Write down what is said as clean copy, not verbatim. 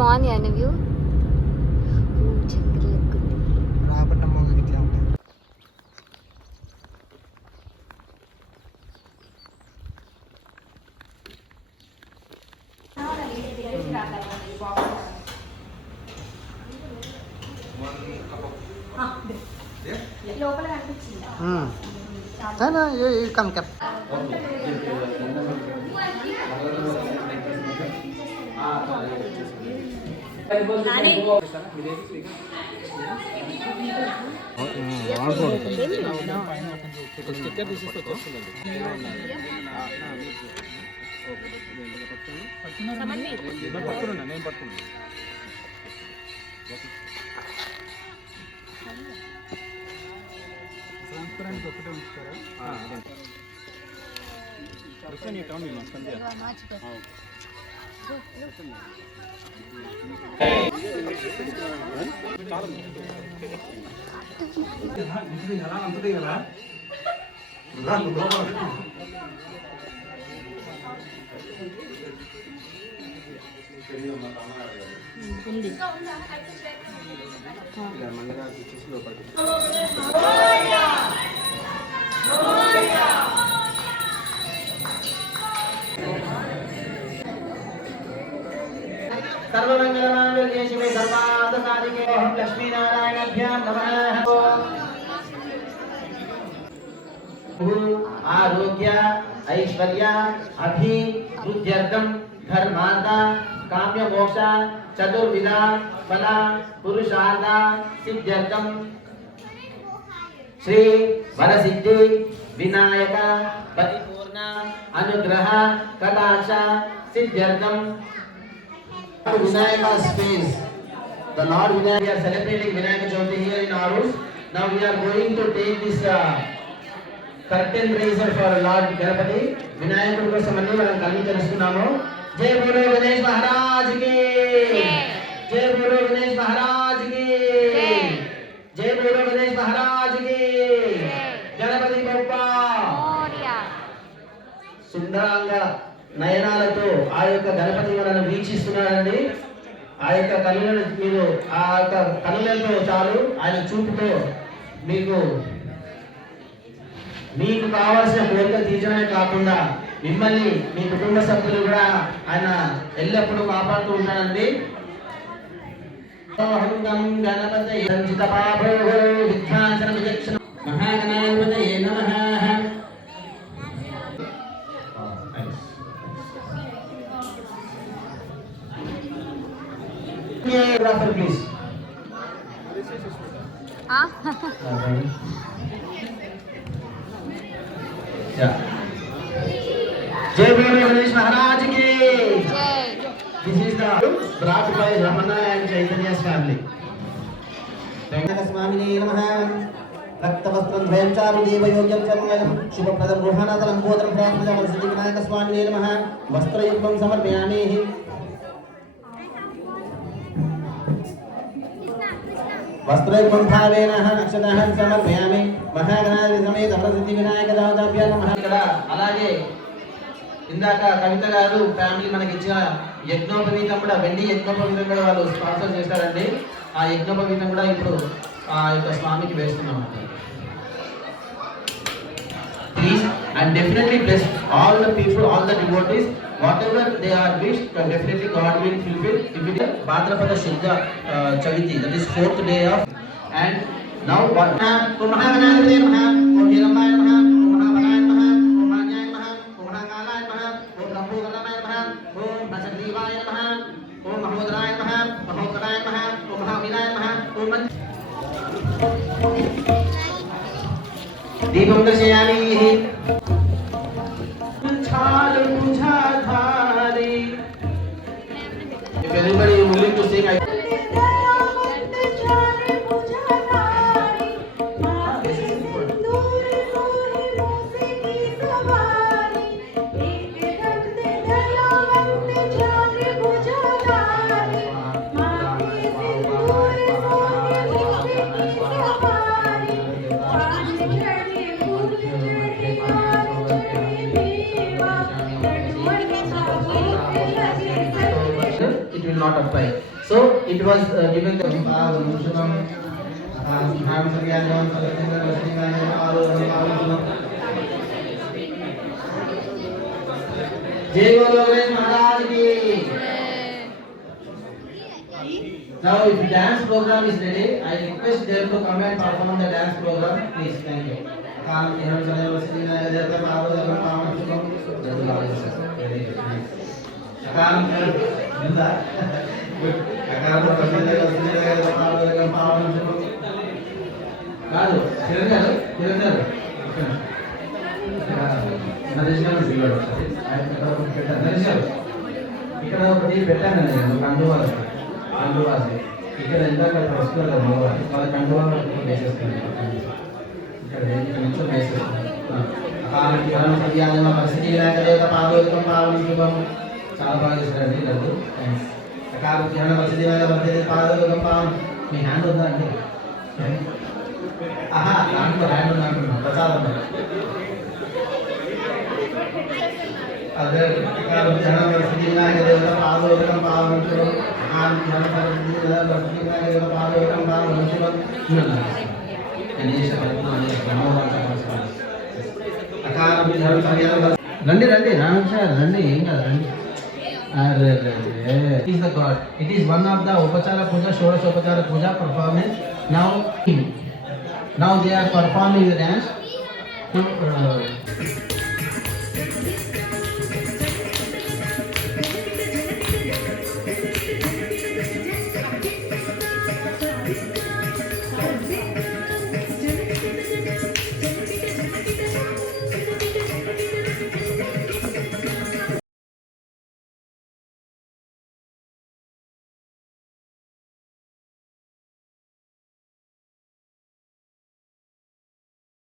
బాగుంది అండి వ్యూ. చక్కెర లెక్కుంది. లోపల కనిపించింది. सर्वमंगलमांगल्ये शिवे सर्वार्थसाधिके ओम लक्ष्मीनारायणाभ्यां नमः। आरोग्य ऐश्वर्य अभिवृद्ध्यर्थं धर्मार्थ काम्य मोक्ष चतुर्विधा फल पुरुषार्थ सिद्ध्यर्थं श्री वरसिद्धि विनायक परिपूर्ण अनुग्रह कटाक्ष सिद्ध्यर्थं Vinayaka space. The Lord Vinayaka, we are celebrating Vinayaka Chavithi here in Arus. Now we are going to take this curtain raiser for Lord Ganapati. Vinayaka కోసం అన్ని మనం కలిసి తెలుసుకున్నాము. జై బోలో గణేష్ మహారాజ్ కి జై బోలో గణేష్ మహారాజ్ కి జై బోలో గణేష్ మహారాజ్ కి గణపతి బప్పా మోరియా. సుందరంగా నయనాలతో ఆ యొక్క గణపతి మనను వీక్షిస్తున్నాడండి. ఆ యొక్క కనులను మీరు ఆ యొక్క కనులతో చాలు ఆయన చూపుతో మీకు కావాల్సిన కోరికలు తీర్చడమే కాకుండా మిమ్మల్ని మీ కుటుంబ సభ్యులు కూడా ఆయన ఎల్లప్పుడూ కాపాడుతూ ఉంటాడండి. మహాగణాధిపతయే నమః. Photographer, please. Yeah. Jai Bolo Ganesh Maharaj ki Jai. This is the brought by Ramana and Chaitanya's family. Venkata Swamine Namaha. Raktavastram Dvayamcharu Deva Yogyam Chamangalam Shubhapradam Rohanadalam Bodram Prasmadam Siddhi Vinayaka Swamine Namaha. Vastrayukvam Samarpayami. वस्त्रैकं भावेन अक्षतः समर्पयामि महागणाधिपति समेत हरसिद्धि विनायक దేవతాభ్యాం నమః. ఇక్కడ అలాగే ఇందాక కవిత గారు ఫ్యామిలీ మనకి ఇచ్చిన యజ్ఞోపవీతం కూడా వెండి యజ్ఞోపవీతం కూడా వాళ్ళు స్పాన్సర్ చేశారండి. ఆ యజ్ఞోపవీతం కూడా ఇప్పుడు ఆ యొక్క స్వామికి వేస్తున్నాం. Please and definitely bless all the people, all the devotees, whatever they are wished, definitely God will fulfill. If it is Bhadrapada Shuddha Chavithi, that is 4th day of, and now what? Om Mahaganapataye Namaha, Om Hirambaya Namaha, Om Mahabalaya Namaha, Om Mahanyaya Namaha, Om Mahakalaya Namaha, Om Rambhugalamaya Namaha, Om Nasagdivaya Namaha, Om Mahodraya Namaha, Mahokaraya Namaha, Om Mahavilaya Namaha, Om Deepam Dashayami. If anybody is willing to sing, it will will not apply. So it was given the Jai Guru Ganesh Maharaj ki. Now if dance program is ready, I request them to come and perform the dance program. Please, thank you. కాదు కిరణ్ గారు నరేష్ గారు నరేష్ గారు ఇక్కడ ఒకటి పెట్టాను నేను కండువాసి ఇక్కడ ఇందాక వస్తున్నారు కదా వాళ్ళ కండువాలు వేసేస్తున్నాను ఇక్కడ నుంచి వేసేస్తున్నాను పరిస్థితి వినాయక పాదోదకం పావనం శుభం చాలా బాగా చేశారండి లడ్డు థ్యాంక్స్ కాలం కిరణ పరిస్థితి వినాయక పాదోదకం పావనం మీ హ్యాండ్ ఉందా అండి ఆహా దాంట్లో హ్యాండ్ ఉందా అంటున్నాను ప్రసాదం అదే కాలం కిరణ పరిస్థితి వినాయక దేవత పాదోదకం పావనం శుభం రండి రండి రండి ఏం కాదు రండి is the god. It is one of the Upachara Puja, Shodash Upachara Puja performance. Now they are performing the dance.